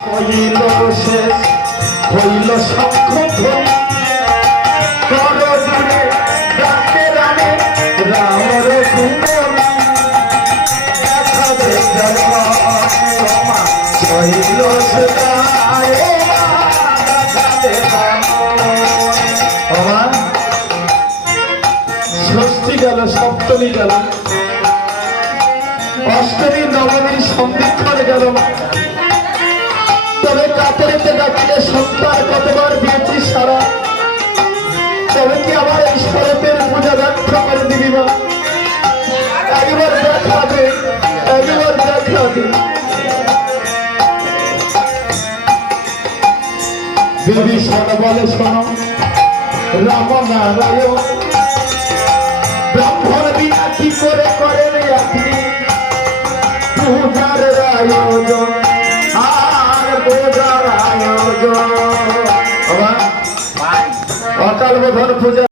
হইল শেষ হইল সংক্ষোভ কর জুড়ে ডাকে রামে রামর গুণ দেখা দে রমা হইল ষষ্ঠী গেল, সপ্তমী গেল, অষ্টমী নবমী সন্ধিক্ষণ গেল। তবে কাতরিতে ডাকিলে সন্তান কতবার দিয়েছি সারা, তবে কি আমার এই শরতের পূজা ব্যাখ্যা করে দিবি মা? একবার দেখা দে, একবার দেখা দে। বিভীষণ বলে শোনো রাম নারায়ণ, ব্রাহ্মণ বিনা কি করে করেন আপনি পূজার আয়োজন আর পূজার আয়োজন? অকাল বোধন পূজা